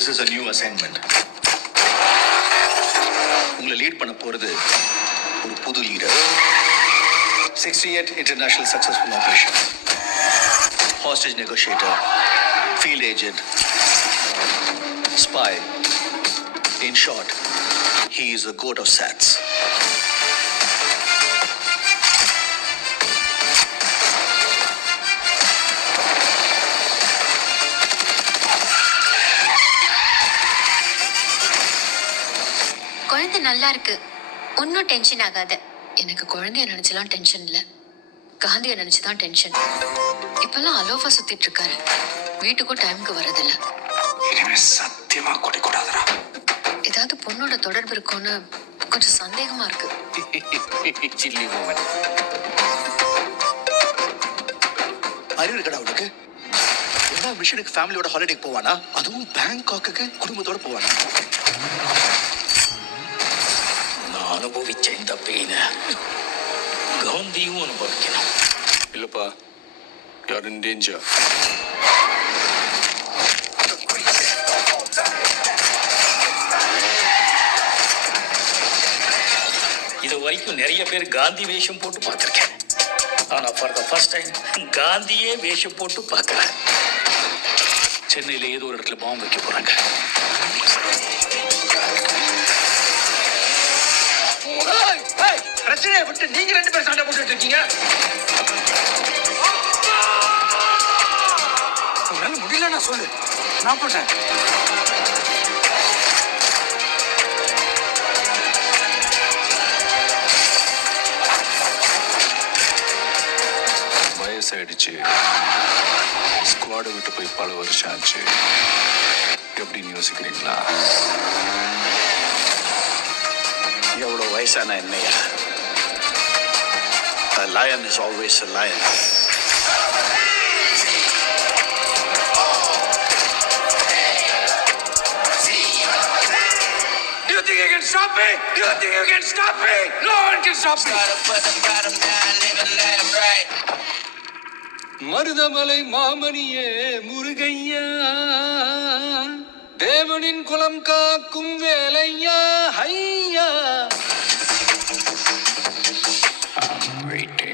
This is a new assignment. உங்களை lead பண்ண போறது ஒரு புது leader. 68 international successful operation. Hostage negotiator, field agent, spy. In short, he is the goat of SATS. குழந்தை நல்லா இருக்கு, ஒன்னும் டென்ஷன் ஆகாத. எனக்கு குழந்தைய நினைச்சலாம் டென்ஷன் இல்ல, காந்திய நினைச்சுதான் டென்ஷன். இப்பெல்லாம் அலோஃபா சுத்திட்டு இருக்காரு, வீட்டுக்கும் டைமுக்கு வரதில்ல. இனிமே சத்தியமா கொடி கூடாதுடா. ஏதாவது பொண்ணோட தொடர்பு இருக்கும்னு கொஞ்சம் சந்தேகமா இருக்கு. Silly moment. அறிவு இருக்கடா உனக்கு? எல்லா மிஷனுக்கு ஃபேமிலியோட ஹாலிடேக்கு போவானா? அதுவும் பேங்காக்கு குடும்பத்தோட போவானா? நான் அனுபவிச்ச இந்த பெயினை காந்தியும் அனுபவிக்கணும். இல்லப்பா, you're in danger. இது வரைக்கும் நிறைய பேர் காந்தி வேஷம் போட்டு பார்த்துருக்கேன். ஆனால் ஃபார் த ஃபர்ஸ்ட் டைம் காந்தியே வேஷம் போட்டு பார்க்குறேன். சென்னையில் ஏதோ ஒரு இடத்துல பாம்பு வைக்க போகிறாங்க. பிரச்சனையை விட்டு நீங்க 2 பேர் சண்டை போட்டுட்டு இருக்கீங்க. முடியல, நான் சொல்லு, நான் போட்டேன். வயசாயிடுச்சு, ஸ்குவாடை விட்டு போய் பல வருஷம் ஆச்சு. எப்படின்னு யோசிக்கிறீங்களா? எவ்வளோ வயசான என்னையா? A lion is always a lion. Do you think you can stop me? Do you think you can stop me? No one can stop me. Marudhamalai மாமணியே முருகையா, தேவனின் குலம் காக்கும் வேலையா, ஐயா. I'm waiting.